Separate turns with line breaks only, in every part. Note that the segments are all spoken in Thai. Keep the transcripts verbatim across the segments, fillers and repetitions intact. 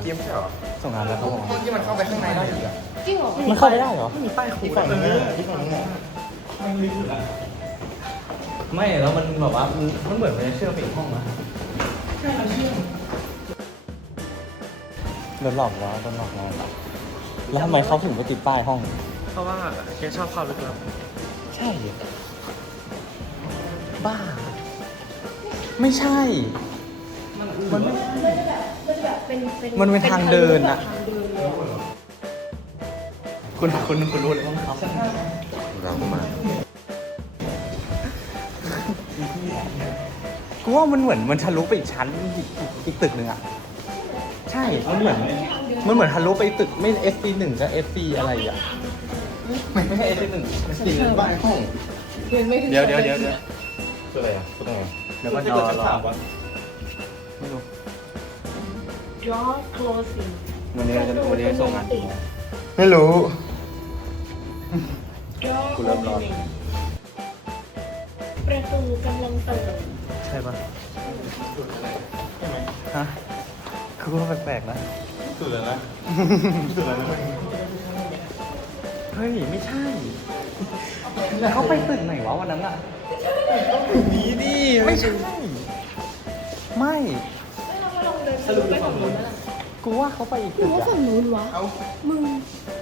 เมื่อกี้ไม่ใช่เหรอ
ส่งงานแล้วเขาบอก
ห้องที่มันเข้าไปข้างในได้อีกอะ
จริงเหรอ
มันเข้าไปได้เหรอ
ไม่มีป้ายคูฝั่งนี้ที่ฝั่งนี้
ไม่แล้วมันแบบว่ามันเหมือนมันจะเชื่อมไปอีกห้องนะโดนหลอกวะโดนหลอกงานแล้วทำไมเขาถึงไปติดป้ายห้อง
เพราะว่าแกชอบความลึกลับ
ใช่บ้า ไม่ใช่ มันไม่
มันจะแบบมันจะแบบเป็นเป็น
มันเป็นทางเดินอะ
ทางเดินเลยอะ
คุณคุณคุณรู้เลยห้องเขา
เรามา
กูว่ามันเหมือนมันทะลุไปอีกชั้นอีกอีกอีกตึกหนึ่งอะใช่ มันเหมือนมันเหมือนทะลุไปตึกไม่ เอส ซี หนึ่งกับ เอส ซี อะไรอะไม่ไม่ใช่ เอส ซี หนึ่ง เอส ซี บ้านห้อง
เดินไม่ถึง
เดี๋ยวเดี๋ยวเดี๋ยวเดี๋ยว
คืออะไรอ่ะคือตรงไหน
เดี๋ยวมันรอรอไม่รู้
ย้อ closing
วันนี้เราจะวันนี้จะส่งงานกี่โมง
ไม่รู้
ย้อ
กูเริ่มร้อน
ประตูกำลังเปิด
ใช่ปะฮะคือว่าแปลกๆนะ
สุดเลยนะสุดเลยนะ
เฮ้ย ไม่ใช่ แล้วเขาไปตึกไหนวะวันนั้นอะ
นี้ดิ
ไม่ใช่ ไม่
เราลองเดินสรุปไปฝั่งนู้นแล้วล่ะ
กูว่าเขาไปอีก
หรื
ตึ
อก ว่า
อะ
ฝั่งนู้นวะ
เอา
มึง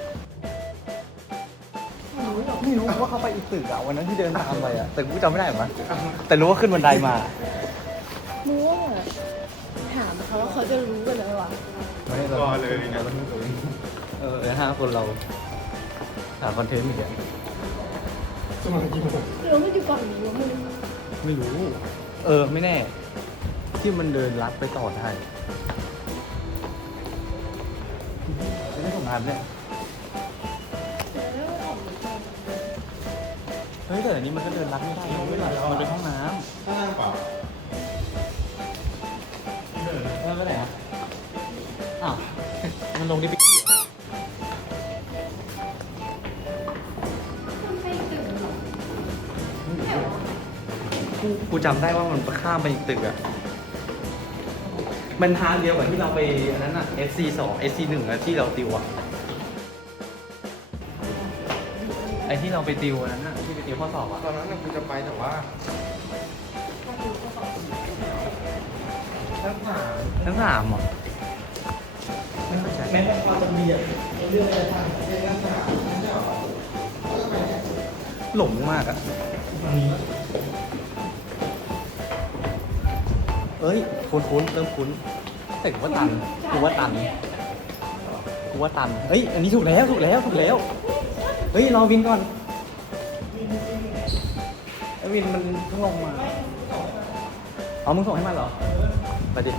ฝั่งนู้นเหรอ
ไม่รู้ว่าเขาไปอีกตึกอะวันนั้นที่เดินตามไปอะแต่กูจำไม่ได้เหมือนกันแต่รู้ว่าขึ้นบันไดมา
มึงว่าถามเขาว่าเขาจะรู้กันเลยวะ
ไม่ได้
ก่อนเลยไง
เออห้าคนเราหาคอนเทนต์อีกอะ
สมัยกี่โมง
หรือว่ามันอยู่ฝั่งนี้วะมึง
ไม่รู้ เออ ไม่แน่ ที่มันเดินลัดไปต่อได้ไม่ได้ส่งงานเนี่ย เฮ้ยแต่อันนี้มันก็เดินลัดไม่ได้นะเว้ยมันเป็นห้องน้
ข้างล่างเปล่า
ำเออไปไหนอ่ะอ้าว มันลงดิบ กูกูจำได้ว่ามันข้ามไปอีกตึกอ่ะ มันทางเดียวกับที่เราไปอันนั้นอ่ะ เอส ซี สอง เอส ซี หนึ่งอะที่เราติวอ่ะ ไอที่เราไปติวอันนั้นอ่ะที่ไปติวข้อสอบอ่ะ
ตอนนั้นกูจะไปแต่ว่า
ทั้งสามทั้งสามเหรอไม่เข้าใจแม้ความจำเรียนเรื่องอะไรบ้างหลงมากอ่ะเอ้ย คุ้นคุ้นๆเริ่มคุ้นแต่กูว่าตันกูว่าตันกูว่าตันเฮ้ย อันนี้ถูกแล้วถูกแล้วถูกแล้ว เฮ้ย รอวินก่อนไอ้วินมันเพิ่งลงมาเอามึงส่งให้มันเหรอไปดิ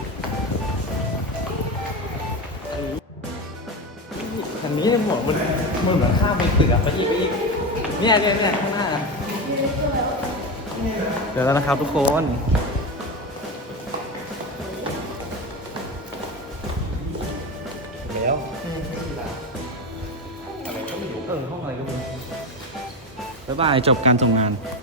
อันนี้เนี่ยหมดมันมันเหมือนข้ามไปตึกอะไปอีกไปอีกเนี่ยเนี่ยเนี่ยข้างหน้าเดี๋ยวแล้วนะครับทุกคนแล้วเออห้องอะไรก็ไม่รู้บ๊ายบายจบการส่งงาน